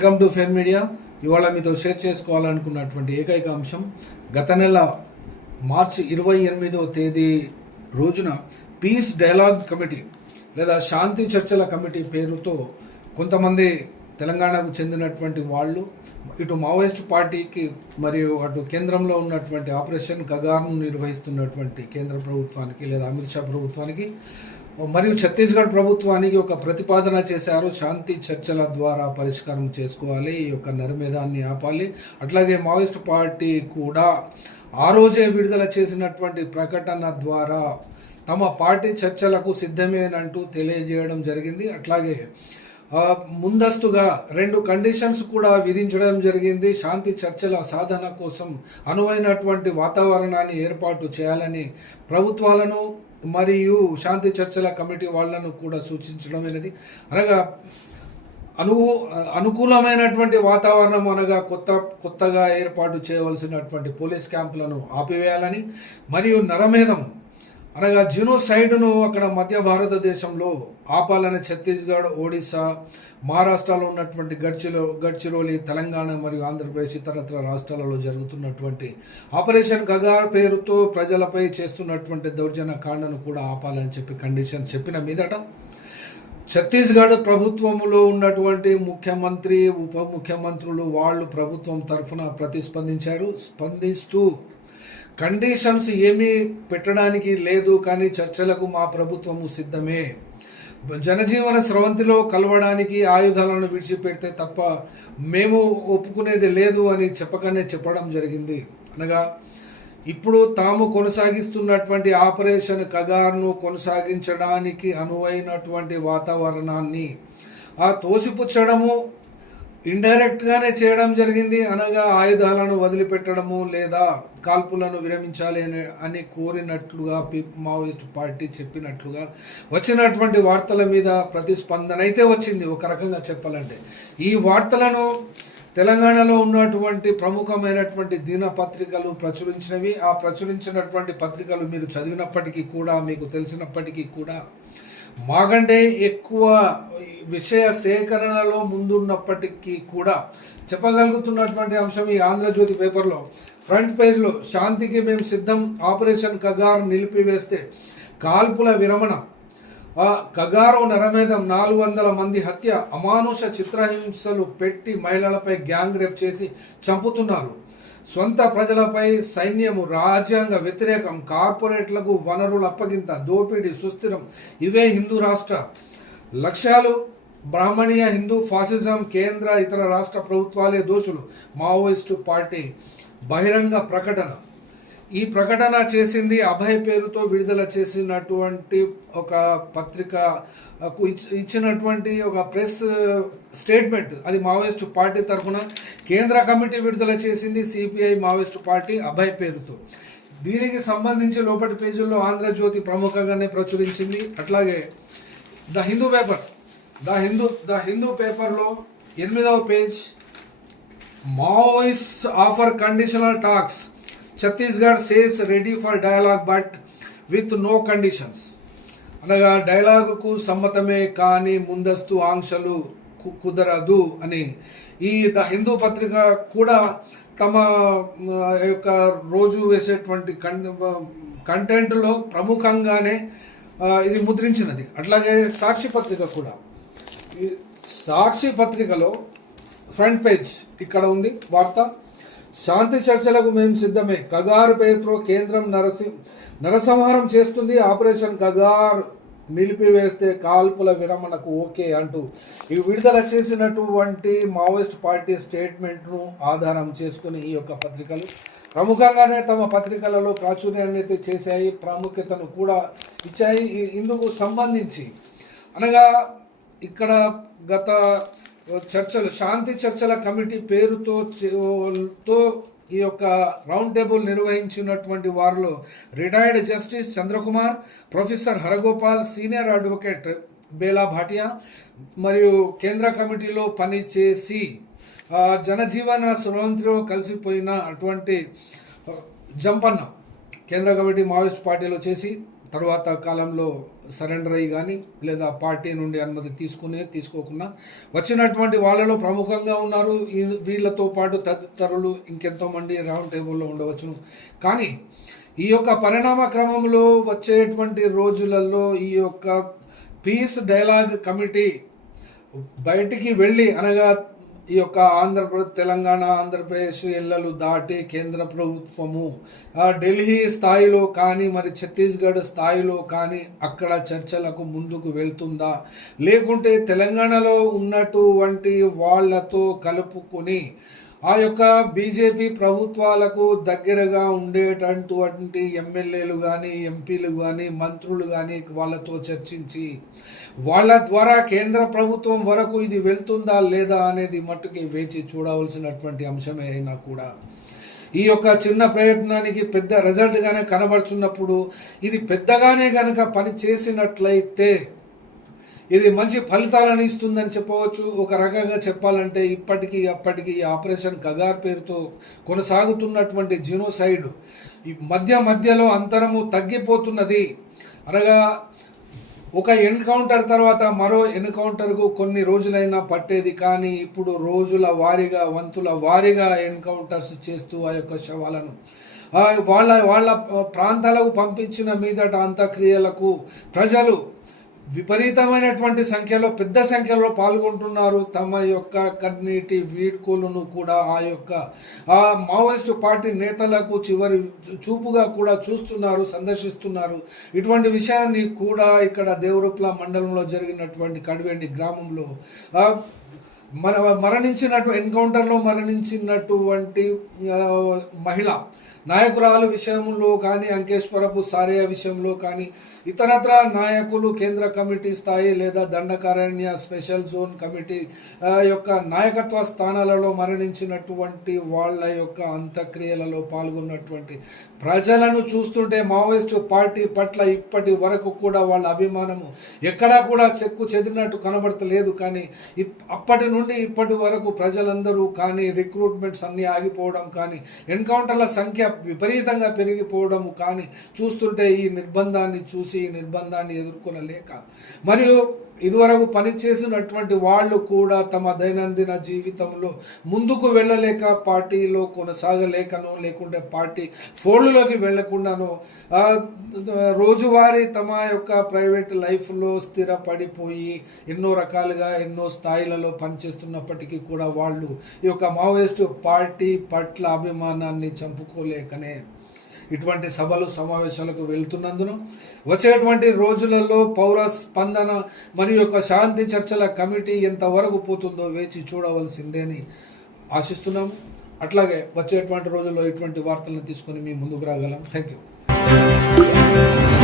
Welcome to ఫెన్ media ఇవాళ మీతో share చేసుకోవాలనుకున్నటువంటి ఏకైక అంశం గత నెల మార్చి ఇరవై ఎనిమిదో తేదీ రోజున పీస్ డైలాగ్ కమిటీ లేదా శాంతి చర్చల కమిటీ పేరుతో కొంతమంది తెలంగాణకు చెందినటువంటి వాళ్ళు ఇటు మావోయిస్ట్ పార్టీకి మరియు అటు కేంద్రంలో ఉన్నటువంటి ఆపరేషన్ కగార్ను నిర్వహిస్తున్నటువంటి కేంద్ర ప్రభుత్వానికి లేదా అమిత్ షా ప్రభుత్వానికి మరియు ఛత్తీస్గఢ్ ప్రభుత్వానికి ఒక ప్రతిపాదన చేశారు. శాంతి చర్చల ద్వారా పరిష్కారం చేసుకోవాలి. ఈ యొక్క నరమేధాన్ని ఆపాలి. అట్లాగే మావోయిస్ట్ పార్టీ కూడా ఆ రోజే విడుదల చేసినటువంటి ప్రకటన ద్వారా తమ పార్టీ చర్చలకు సిద్ధమేనంటూ తెలియజేయడం జరిగింది. అట్లాగే ముందస్తుగా రెండు కండిషన్స్ కూడా విధించడం జరిగింది. శాంతి చర్చల సాధన కోసం అనువైనటువంటి వాతావరణాన్ని ఏర్పాటు చేయాలని ప్రభుత్వాలను మరియు శాంతి చర్చల కమిటీ వాళ్ళను కూడా సూచించడమైనది. అనగా అను అనుకూలమైనటువంటి వాతావరణం అనగా కొత్త కొత్తగా ఏర్పాటు చేయవలసినటువంటి పోలీస్ క్యాంపులను ఆపివేయాలని మరియు నరమేధం అనగా జినోసైడ్ను అక్కడ మధ్య భారతదేశంలో ఆపాలని ఛత్తీస్గఢ్ ఒడిశా మహారాష్ట్రలో ఉన్నటువంటి గడ్చిలో గడ్చిరోలి తెలంగాణ మరియు ఆంధ్రప్రదేశ్ ఇతరత్ర రాష్ట్రాలలో జరుగుతున్నటువంటి ఆపరేషన్ గగార్ పేరుతో ప్రజలపై చేస్తున్నటువంటి దౌర్జన్య కాండను కూడా ఆపాలని చెప్పి కండిషన్ చెప్పిన మీదట ఛత్తీస్గఢ్ ప్రభుత్వంలో ఉన్నటువంటి ముఖ్యమంత్రి ఉప ముఖ్యమంత్రులు వాళ్ళు ప్రభుత్వం తరఫున ప్రతిస్పందించారు. స్పందిస్తూ కండిషన్స్ ఏమీ పెట్టడానికి లేదు కానీ చర్చలకు మా ప్రభుత్వము సిద్ధమే. జనజీవన స్రవంతిలో కలవడానికి ఆయుధాలను విడిచిపెడితే తప్ప మేము ఒప్పుకునేది లేదు అని చెప్పకనే చెప్పడం జరిగింది. అనగా ఇప్పుడు తాము కొనసాగిస్తున్నటువంటి ఆపరేషన్ కగార్ను కొనసాగించడానికి అనువైనటువంటి వాతావరణాన్ని ఆ తోసిపుచ్చడము ఇండైరెక్ట్గానే చేయడం జరిగింది. అనగా ఆయుధాలను వదిలిపెట్టడము లేదా కాల్పులను విరమించాలి అని అని కోరినట్లుగా పి మావోయిస్ట్ పార్టీ చెప్పినట్లుగా వచ్చినటువంటి వార్తల మీద ప్రతిస్పందన అయితే వచ్చింది. ఒక రకంగా చెప్పాలంటే ఈ వార్తలను తెలంగాణలో ఉన్నటువంటి ప్రముఖమైనటువంటి దినపత్రికలు ప్రచురించినవి. ఆ ప్రచురించినటువంటి పత్రికలు మీరు చదివినప్పటికీ కూడా మీకు తెలిసినప్పటికీ కూడా మాగంటే ఎక్కువ విషయ సేకరణలో ముందున్నప్పటికీ కూడా చెప్పగలుగుతున్నటువంటి అంశం ఈ ఆంధ్రజ్యోతి పేపర్లో. ఫ్రంట్ పేజ్లో శాంతికి మేము సిద్ధం ఆపరేషన్ కగార్ నిలిపివేస్తే కాల్పుల విరమణ. కగారో నరమేధం నాలుగు వందల మంది హత్య అమానుష చిత్రహింసలు పెట్టి మహిళలపై గ్యాంగ్ రేప్ చేసి చంపుతున్నారు. సొంత ప్రజలపై సైన్యము రాజ్యాంగ వ్యతిరేకం కార్పొరేట్లకు వనరుల అప్పగింత దోపిడీ సుస్థిరం. ఇవే హిందూ రాష్ట్ర లక్ష్యాలు. బ్రాహ్మణీయ హిందూ ఫాసిజం కేంద్ర ఇతర రాష్ట్ర ప్రభుత్వాలే దోషులు. మావోయిస్టు పార్టీ బహిరంగ ప్రకటన. ఈ ప్రకటన చేసింది అభయ్ పేరుతో విడుదల చేసినటువంటి ఒక పత్రిక ఇచ్చినటువంటి ఒక ప్రెస్ స్టేట్మెంట్. అది మావోయిస్టు పార్టీ తరఫున కేంద్ర కమిటీ విడుదల చేసింది సిపిఐ మావోయిస్టు పార్టీ అభయ్ పేరుతో. దీనికి సంబంధించి లోపటి పేజీల్లో ఆంధ్రజ్యోతి ప్రముఖంగానే ప్రచురించింది. అట్లాగే the Hindu paper the Hindu the Hindu పేపర్లో ఎనిమిదవ page Maoist offer conditional talks Chhattisgarh says ready for dialogue but with no conditions అనగా డైలాగుకు సమ్మతమే కానీ ముందస్తు ఆంక్షలు కుదరదు అని. ఈ ద హిందూ పత్రిక కూడా తమ యొక్క రోజు వేసేటువంటి కంటెంట్లో ప్రముఖంగానే ఇది ముద్రించినది. అట్లాగే సాక్షి పత్రిక కూడా. ఈ సాక్షి పత్రికలో ఫ్రంట్ పేజ్ ఇక్కడ ఉంది వార్త. శాంతి చర్చలకు మేము సిద్ధమే. కగారు పేరుతో కేంద్రం నరసి నరసంహారం చేస్తుంది ఆపరేషన్ కగార్. నిలిపివేస్తే కాల్పుల విరమణకు ఓకే అంటూ ఈ విడుదల చేసినటువంటి మావోయిస్ట్ పార్టీ స్టేట్మెంట్ను ఆధారం చేసుకుని ఈ యొక్క పత్రికలు ప్రముఖంగానే తమ పత్రికలలో ప్రాచుర్యాన్ని అయితే చేశాయి ప్రాముఖ్యతను కూడా ఇచ్చాయి. ఇందుకు సంబంధించి అనగా ఇక్కడ గత చర్చలు శాంతి చర్చల కమిటీ పేరుతో తో ఈ యొక్క రౌండ్ టేబుల్ నిర్వహించినటువంటి వారిలో retired justice Chandrakumar professor Haragopal senior advocate Bela Bhatia మరియు కేంద్ర కమిటీలో పనిచేసి జనజీవన స్రవంతిలో కలిసిపోయిన అటువంటి జంపన్న కేంద్ర కమిటీ మావోయిస్ట్ పార్టీలో చేసి తర్వాత కాలంలో సరెండర్ అయ్యి కానీ లేదా పార్టీ నుండి అనుమతి తీసుకునే తీసుకోకుండా వచ్చినటువంటి వాళ్ళలో ప్రముఖంగా ఉన్నారు. వీళ్ళతో పాటు తదితరులు ఇంకెంతో మంది రౌండ్ టేబుల్లో ఉండవచ్చును. కానీ ఈ యొక్క పరిణామ క్రమంలో వచ్చేటువంటి రోజులలో ఈ యొక్క పీస్ డైలాగ్ కమిటీ బయటికి వెళ్ళి అనగా ఈ యొక్క ఆంధ్రప్రదేశ్ తెలంగాణ ఆంధ్రప్రదేశ్ ఇళ్ళలు దాటి కేంద్ర ప్రభుత్వము. ఢిల్లీ స్థాయిలో కానీ మరి ఛత్తీస్గఢ్ స్థాయిలో కానీ అక్కడ చర్చలకు ముందుకు వెళ్తుందా? లేకుంటే తెలంగాణలో ఉన్నటువంటి వాళ్ళతో కలుపుకొని ఆ యొక్క బీజేపీ ప్రభుత్వాలకు దగ్గరగా ఉండేటటువంటి ఎమ్మెల్యేలు కానీ ఎంపీలు కానీ మంత్రులు కానీ వాళ్ళతో చర్చించి వాళ్ళ ద్వారా కేంద్ర ప్రభుత్వం వరకు ఇది వెళ్తుందా లేదా అనేది మట్టుకి వేచి చూడవలసినటువంటి అంశమే అయినా కూడా. ఈ యొక్క చిన్న ప్రయత్నానికి పెద్ద రిజల్ట్గానే కనబడుచున్నప్పుడు ఇది పెద్దగానే కనుక పని చేసినట్లయితే ఇది మంచి ఫలితాలను ఇస్తుందని చెప్పవచ్చు. ఒక రకంగా చెప్పాలంటే ఇప్పటికీ అప్పటికి ఈ ఆపరేషన్ కగార్ పేరుతో కొనసాగుతున్నటువంటి జీనోసైడ్ ఈ మధ్య మధ్యలో అంతరము తగ్గిపోతున్నది. అనగా ఒక ఎన్కౌంటర్ తర్వాత మరో ఎన్కౌంటర్కు కొన్ని రోజులైనా పట్టేది. కానీ ఇప్పుడు రోజుల వారీగా వంతుల వారీగా ఎన్కౌంటర్స్ చేస్తూ ఆ యొక్క శవాలను వాళ్ళ వాళ్ళ ప్రాంతాలకు పంపించిన మీదట అంత్యక్రియలకు ప్రజలు విపరీతమైనటువంటి సంఖ్యలో పెద్ద సంఖ్యలో పాల్గొంటున్నారు. తమ యొక్క కన్నీటి వీడ్కోలను కూడా ఆ యొక్క ఆ మావోయిస్టు పార్టీ నేతలకు చివరి చూపుగా కూడా చూస్తున్నారు సందర్శిస్తున్నారు. ఇటువంటి విషయాన్ని కూడా ఇక్కడ దేవరూప్ల మండలంలో జరిగినటువంటి కడివెండి గ్రామంలో మన మరణించినట్టు ఎన్కౌంటర్లో మరణించినటువంటి మహిళ నాయకురాలు విషయంలో కానీ అంకేశ్వరపు సారయ్య విషయంలో కానీ ఇతరత్ర నాయకులు కేంద్ర కమిటీ స్థాయి లేదా దండకారణ్య స్పెషల్ జోన్ కమిటీ యొక్క నాయకత్వ స్థానాలలో మరణించినటువంటి వాళ్ళ యొక్క అంత్యక్రియలలో పాల్గొన్నటువంటి ప్రజలను చూస్తుంటే మావోయిస్టు పార్టీ పట్ల ఇప్పటి వరకు కూడా వాళ్ళ అభిమానము ఎక్కడా కూడా చెక్కు చెదిరినట్టు కనబడతలేదు. కానీ ఇప్- అప్పటి నుండి ఇప్పటి వరకు ప్రజలందరూ కానీ రిక్రూట్మెంట్స్ అన్నీ ఆగిపోవడం కానీ ఎన్కౌంటర్ల సంఖ్య విపరీతంగా పెరిగిపోవడము కానీ చూస్తుంటే ఈ నిర్బంధాన్ని చూసి ఈ నిర్బంధాన్ని ఎదుర్కొనలేక. మరియు ఇదివరకు పనిచేసినటువంటి వాళ్ళు కూడా తమ దైనందిన జీవితంలో ముందుకు వెళ్ళలేక పార్టీలో కొనసాగలేకనో లేకుంటే పార్టీ ఫోల్డ్లోకి వెళ్ళకుండానో రోజువారీ తమ యొక్క ప్రైవేట్ లైఫ్లో స్థిరపడిపోయి ఎన్నో రకాలుగా ఎన్నో స్థాయిలలో పనిచేస్తున్నప్పటికీ కూడా వాళ్ళు ఈ యొక్క మావోయిస్టు పార్టీ పట్ల అభిమానాన్ని చంపుకోలేకనే ఇటువంటి సభలు సమావేశాలకు వెళ్తున్నందున వచ్చేటువంటి రోజులలో పౌర స్పందన మరియు యొక్క శాంతి చర్చల కమిటీ ఎంతవరకు పోతుందో వేచి చూడవలసిందే అని ఆశిస్తున్నాము అట్లాగే వచ్చేటువంటి రోజుల్లో ఇటువంటి వార్తలను తీసుకొని మీ ముందుకు రాగలం. Thank you